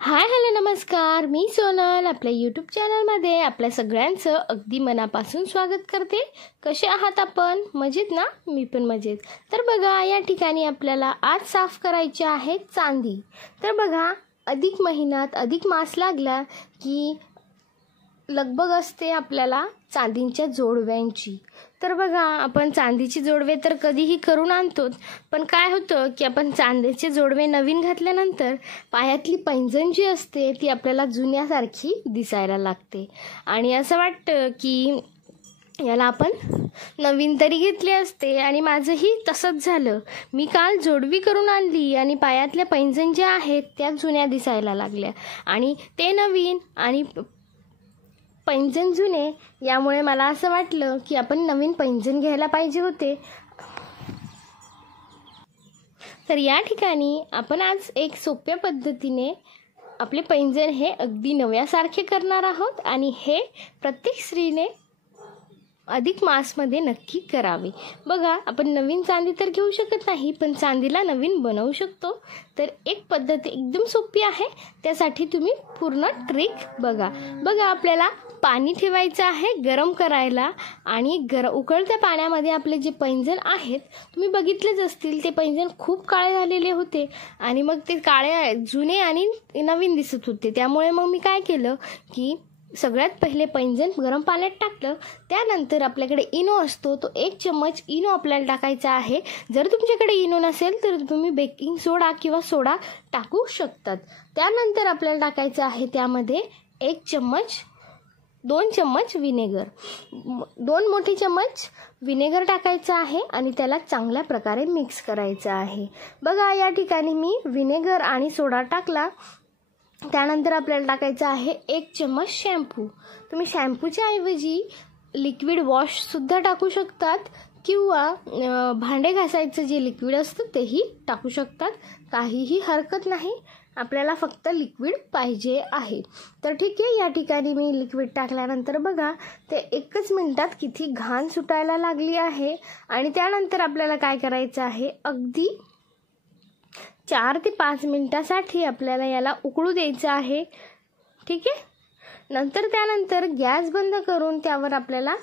Hi hello नमस्कार, मी सोनल आपल्या YouTube चॅनलमध्ये आपल्या सगळ्यांचं अगदी मनापासून स्वागत करते। कसे आहात आपण? मजेत ना? मी पण मजेत। तर बघा, या ठिकाणी आपल्याला आज साफ करायचे आहे चांदी। तर बघा, अधिक महिन्यात अधिक मास लागला की लगबग असते आपल्याला चांदीच्या जोडव्यांची। तर बघा, आपण चांदीचे जोडवे तर कधीही करून आणतो, पण काय होतं की आपण चांदीचे जोडवे नवीन घातल्यानंतर पायातली पैंजण जी असते ती आपल्याला जुन्यासारखी दिसायला लागते आणि असं वाटतं की याला आपण नवीन तरी घेतले असते। आणि माझंही तसंच झालं। मी काल जोडवी करून आणली आणि पायातल्या पैंजण ज्या आहेत त्या जुन्या दिसायला लागल्या आणि ते नवीन आणि पैंजण जुने, यामुळे मला असं वाटलं की आपण नवीन पैंजण घ्यायला पाहिजे होते। तर या ठिकाणी आपण आज एक सोप्या पद्धतीने आपले पैंजण हे अगदी नव्यासारखे करणार आहोत आणि हे प्रत्येक स्त्रीने अधिक मासमध्ये नक्की करावे। बघा, आपण नवीन चांदी तर घेऊ शकत नाही, पण चांदीला नवीन बनवू शकतो। तर एक पद्धत एकदम सोपी आहे, त्यासाठी तुम्ही पूर्ण ट्रिक बघा। आपल्याला पाणी ठेवायचं आहे गरम करायला आणि उकळत्या पाण्यामध्ये आपले जे पैंजण आहेत, तुम्ही बघितलेच असतील, ते पैंजण खूप काळे झालेले होते आणि मग ते काळे जुने आणि नवीन दिसत होते। त्यामुळे मग मी काय केलं की सगळ्यात पहिले पैंजण गरम पाण्यात टाकलं। त्यानंतर आपल्याकडे इनो असतो, तो 1 चम्मच इनो आपल्याला टाकायचा आहे। जर तुमच्याकडे इनो नसेल तर तुम्ही बेकिंग सोडा किंवा सोडा टाकू शकतात। त्यानंतर आपल्याला टाकायचं आहे त्यामध्ये 2 चम्मच विनेगर, 2 मोठे चम्मच विनेगर टाकायचं आहे आणि त्याला चांगल्या प्रकारे मिक्स करायचं आहे। बघा, या ठिकाणी मी विनेगर आणि सोडा टाकला। त्यानंतर आपल्याला टाकायचं आहे 1 चम्मच शॅम्पू। तुम्ही शॅम्पूच्या ऐवजी लिक्विड वॉशसुद्धा टाकू शकतात किंवा भांडे घासायचं जे लिक्विड असतं तेही टाकू शकतात, काहीही हरकत नाही। आपल्याला फक्त लिक्विड पाहिजे आहे। तर ठीक आहे, या ठिकाणी मी लिक्विड टाकल्यानंतर बघा, ते 1 मिनिटात किती घाण सुटायला लागली आहे। आणि त्यानंतर आपल्याला काय करायचं आहे, अगदी 4 ते 5 मिनिटासाठी आपल्याला याला उकळू द्यायचं आहे। ठीक आहे, त्यानंतर गॅस बंद करून त्यावर आपल्याला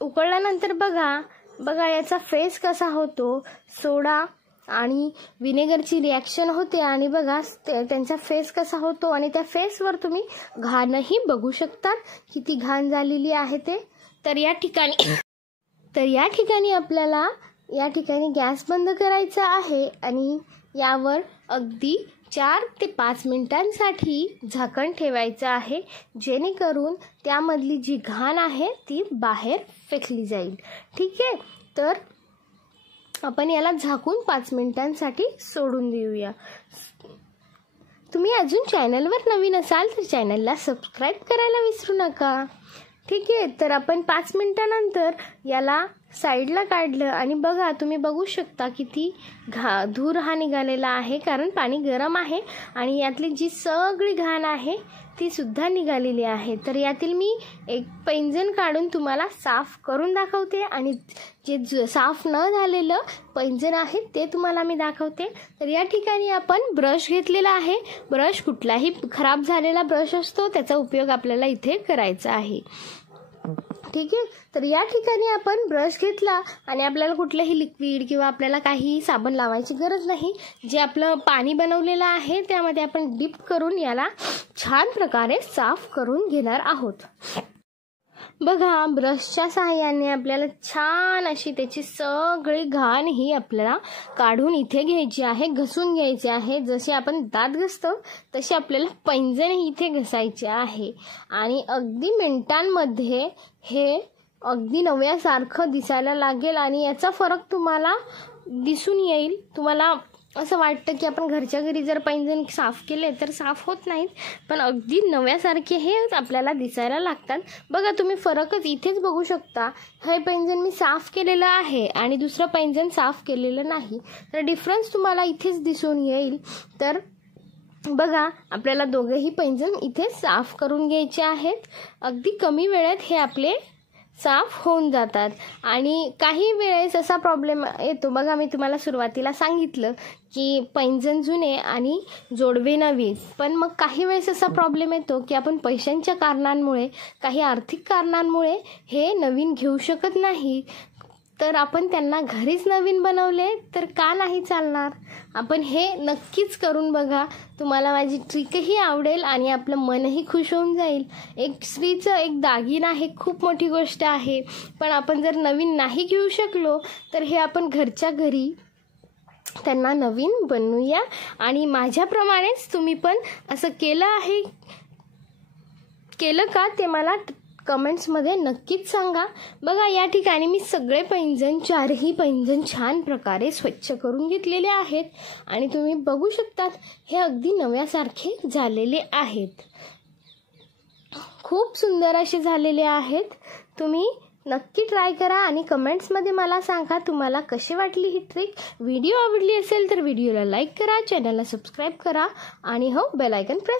उकळल्यानंतर बघा याचा फेस कसा होतो, सोडा आणि विनेगरची रिॲक्शन होते आणि बघा त्यांचा फेस कसा होतो आणि त्या फेसवर तुम्ही घाणही बघू शकतात, किती घाण झालेली आहे ते। तर या ठिकाणी आपल्याला गॅस बंद करायचा आहे आणि यावर अगदी 4 ते 5 मिनिटांसाठी झाकण ठेवायचं आहे, जेणेकरून त्यामधली जी घाण आहे ती बाहेर फेकली जाईल। ठीक आहे, तर आपण याला झाकून 5 मिनिटांसाठी सोडून देऊया। तुम्ही अजून चॅनलवर नवीन असाल तर चॅनलला सबस्क्राईब करायला विसरू नका। ठीक आहे, तर आपण 5 मिनिटानंतर याला साईडला काढलं आणि बघा, तुम्ही बघू शकता किती धूर हा निघालेला आहे, कारण पाणी गरम आहे आणि यातली जी सगळी घाण आहे ती सुद्धा निघालेली आहे। तर यातील मी एक पैंजण काढून तुम्हाला साफ करून दाखवते आणि जे साफ न झालेलं पैंजण आहे ते तुम्हाला मी दाखवते। तर या ठिकाणी आपण ब्रश घेतलेला आहे। ब्रश कुठलाही खराब झालेला ब्रश असतो, त्याचा उपयोग आपल्याला इथे करायचा आहे। ठीक आहे, तर या ठिकाणी आपण ब्रश घेतला आणि आपल्याला कुठलेही लिक्विड किंवा आपल्याला काही साबण लावायची गरज नाही। जे आपलं पाणी बनवलेलं आहे त्यामध्ये आपण डिप करून याला छान प्रकारे साफ करून घेणार आहोत। बघा, ब्रशच्या सहाय्याने आपल्याला छान अशी त्याची सगळी घाण ही आपल्याला काढून इथे घ्यायची आहे, घसून घ्यायची आहे। जसे आपण दात घसतो तसे आपल्याला पैंजण इथे घसायचे आहे आणि अगदी मिनिटांमध्ये हे अगदी नव्यासारखं दिसायला लागेल आणि याचा फरक तुम्हाला दिसून येईल। तुम्हाला असं वाटतं की आपण घरच्या घरी जर पैंजण साफ केले तर साफ होत नाहीत, पण अगदी नव्यासारखे हे आपल्याला दिसायला लागतात। बघा, तुम्ही फरकच इथेच बघू शकता। हे पैंजण मी साफ केलेलं आहे आणि दुसरं पैंजण साफ केलेलं नाही, तर डिफरन्स तुम्हाला इथेच दिसून येईल। तर बघा, आपल्याला दोघेही पैंजण इथे साफ करून घ्यायचे आहेत। अगदी कमी वेळेत हे आपले साफ होऊन जातात. आणि काही वेळेस असा प्रॉब्लेम येतो बघा, मी तुम्हाला सुरुवातीला सांगितलं की पैंजण जुने आणि जोडवे नवीन. पण मग काही वेळेस असा प्रॉब्लेम येतो की आपण पैशांच्या कारणांमुळे, काही आर्थिक कारणांमुळे हे नवीन घेऊ शकत नाही. तर आपण त्यांना घरीच नवीन बनवले तर का नाही चालणार. आपण हे नक्कीच करून बघा. तुम्हाला माझी ट्रिकही आवडेल आणि आपलं मनही खुश होऊन जाईल. एक स्त्रीचं एक दागिना हे खूप मोठी गोष्ट आहे. पण आपण जर नवीन नाही घेऊ शकलो तर हे आपण घरच्या घरी त्यांना नवीन बनवूया. आणि माझ्याप्रमाणेच तुम्ही पण असं केलं का ते मला कमेंट्समध्ये नक्कीच सांगा. बघा, या ठिकाणी मी सगळे पैंजण, 4ही पैंजण छान प्रकारे स्वच्छ करून घेतलेले आहेत. आणि तुम्ही बघू शकतात हे अगदी नव्यासारखे झालेले आहेत. खूप सुंदर असे झालेले आहेत. तुम्ही नक्की ट्राय करा आणि कमेंट्समध्ये मला सांगा तुम्हाला कशी वाटली ही ट्रिक. व्हिडिओ आवडली असेल तर व्हिडिओला लाईक करा, चॅनलला सबस्क्राईब करा आणि बेल आयकॉन प्रेस